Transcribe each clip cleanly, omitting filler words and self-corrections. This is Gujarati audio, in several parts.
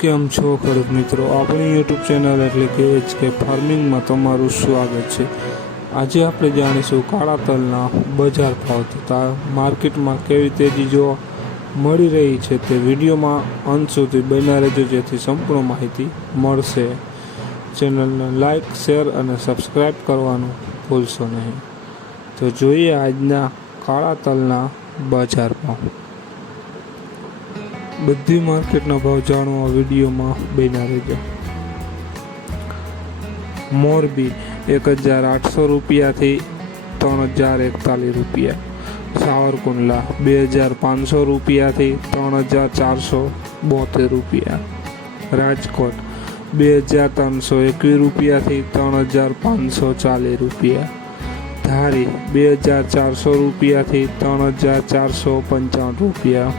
કેમ છો ખેડૂત મિત્રો, આપણી યુટ્યુબ ચેનલ એટલે કે HK ફાર્મિંગમાં તમારું સ્વાગત છે। આજે આપણે જાણીશું કાળા તલના બજાર ભાવ તથા માર્કેટમાં કેવી તેજી જોવા મળી રહી છે તે વિડીયોમાં અંત સુધી બન્યા રહેજો, જેથી સંપૂર્ણ માહિતી મળશે। ચેનલને લાઇક, શેર અને સબસ્ક્રાઈબ કરવાનું ભૂલશો નહીં। તો જોઈએ આજના કાળા તલના બજાર ભાવ। બધી માર્કેટના ભાવ જાણવા વિડીયોમાં બન્યા રહેજો। મોરબી 1800 રૂપિયાથી 3041 રૂપિયા, સાવરકુંડલા 2500 રૂપિયાથી 3472 રૂપિયા, રાજકોટ 2321 રૂપિયાથી 3540 રૂપિયા, ધારી 2400 રૂપિયાથી 3455 રૂપિયા,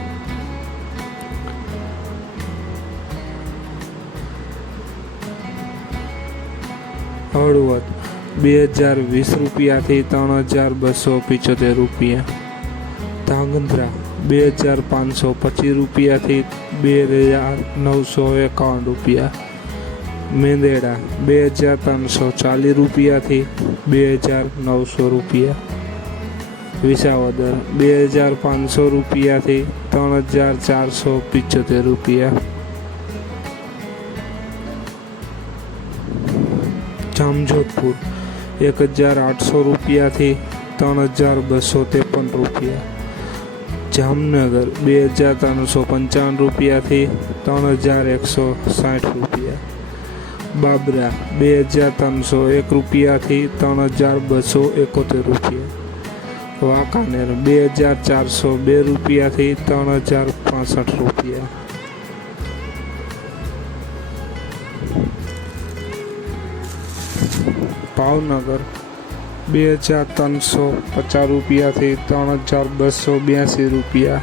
હળવદ 2020 રૂપિયાથી 3275 રૂપિયા, ધાંગધ્રા 2525 રૂપિયાથી 2951 રૂપિયા, મેંદેડા 2340 રૂપિયાથી 2900 રૂપિયા, વિસાવદર 2500 રૂપિયાથી 3475 રૂપિયા, જામજોધપુર 1800 રૂપિયાથી 3253 રૂપિયા, જામનગર 2355 રૂપિયાથી 3160 રૂપિયા, બાબરા 2301 રૂપિયાથી 3271 રૂપિયા, વાંકાનેર 2402 રૂપિયાથી 3065 રૂપિયા, ભાવનગર 2350 રૂપિયાથી 3282 રૂપિયા,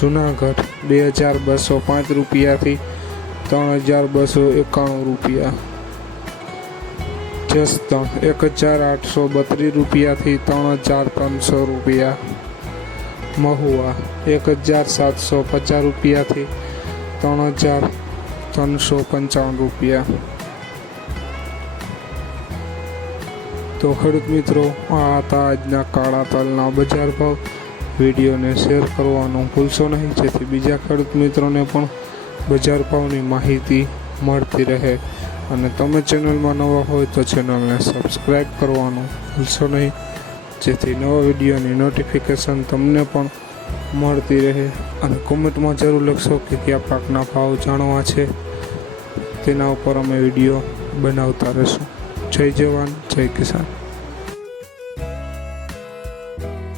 જુનાગઢ 2205 રૂપિયાથી 3291 રૂપિયા, જસદણ 1832 રૂપિયાથી 3300 રૂપિયા, મહુવા 1750 રૂપિયાથી 3355 રૂપિયા। તો ખેડૂત મિત્રો, આ હતા આજના કાળા તલના બજાર ભાવ। વિડીયોને શેર કરવાનું ભૂલશો નહીં, જેથી બીજા ખેડૂત મિત્રોને પણ બજાર ભાવની માહિતી મળતી રહે। અને તમે ચેનલમાં નવા હોય તો ચેનલને સબસ્ક્રાઈબ કરવાનું ભૂલશો નહીં, જેથી નવા વિડીયોની નોટિફિકેશન તમને પણ મળતી રહે। અને કોમેન્ટમાં જરૂર લખશો કે કયા પાકના ભાવ જાણવા છે, તેના ઉપર અમે વિડીયો બનાવતા રહીશું। જય જવાન, જય કિસાન।